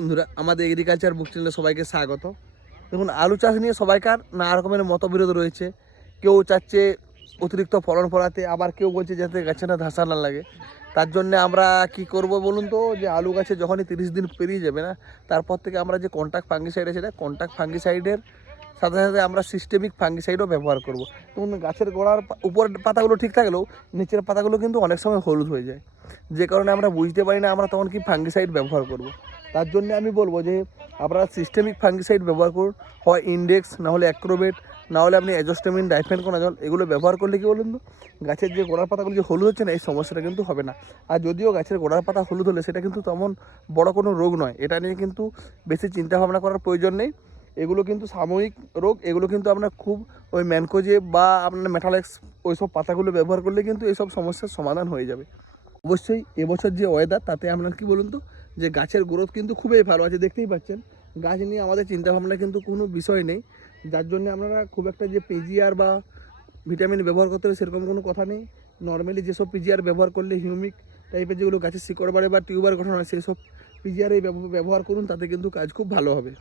বন্ধুরা, আমাদের এগ্রিকালচার বুক চ্যানেলে সবাইকে স্বাগত। দেখুন, আলু চাষ নিয়ে সবাইকার নানা রকমের মতবিরোধ রয়েছে। কেউ চাচ্ছে অতিরিক্ত ফলন ফলাতে, আবার কেউ বলছে যাতে গাছে না ধসা না লাগে। তার জন্য আমরা কি করব বলুন তো, যে আলু গাছে যখনই 30 দিন পেরিয়ে যাবে না, তারপর থেকে আমরা যে কন্ট্যাক্ট ফাঙ্গিসাইড আছে, সেটা কন্ট্যাক্ট ফাঙ্গিসাইডের সাথে সাথে আমরা সিস্টেমিক ফাঙ্গিসাইডও ব্যবহার করব। দেখুন, গাছের গোড়ার উপরের পাতাগুলো ঠিক থাকলেও নিচের পাতাগুলো কিন্তু অনেক সময় হলুদ হয়ে যায়, যে কারণে আমরা বুঝতে পারি না আমরা তখন কি ফাঙ্গিসাইড ব্যবহার করব। তার জন্য আমি বলবো যে আপনারা সিস্টেমিক ফাঙ্গিসাইড ব্যবহার করুন, হয় ইন্ডেক্স, না হলে অ্যাক্রোবেট, না হলে আপনি অ্যাজোস্টামিন, ডাইফেনকোনাজল। এগুলো ব্যবহার করলে কি বলুন তো, গাছের যে গোড়ার পাতাগুলো যে হলুদ হচ্ছে না, এই সমস্যাটা কিন্তু হবে না। আর যদিও গাছের গোড়ার পাতা হলুদ হলে সেটা কিন্তু তেমন বড় কোনো রোগ নয়, এটা নিয়ে কিন্তু বেশি চিন্তাভাবনা করার প্রয়োজন নেই। এগুলো কিন্তু সাময়িক রোগ, এগুলো কিন্তু আপনার খুব ওই ম্যানকোজে বা আপনার মেটালেক্স ওই সব পাতাগুলো ব্যবহার করলে কিন্তু এইসব সমস্যার সমাধান হয়ে যাবে। অবশ্যই এবছর যে ওয়েদার, তাতে আপনার কি বলুন তো, যে গাছের গ্রোথ কিন্তু খুবই ভালো আছে, দেখতেই পাচ্ছেন। গাছ নিয়ে আমাদের চিন্তাভাবনা কিন্তু কোনো বিষয় নেই, যার জন্য আপনারা খুব একটা যে পিজিআর বা ভিটামিন ব্যবহার করতে হবে সেরকম কোনো কথা নেই। নর্মালি যেসব পিজিআর ব্যবহার করলে হিউমিক টাইপের যেগুলো গাছের শিকড় বাড়ে বা টিউবার গঠন হয়, সেই সব পিজিআর ব্যবহার করুন, তাতে কিন্তু কাজ খুব ভালো হবে।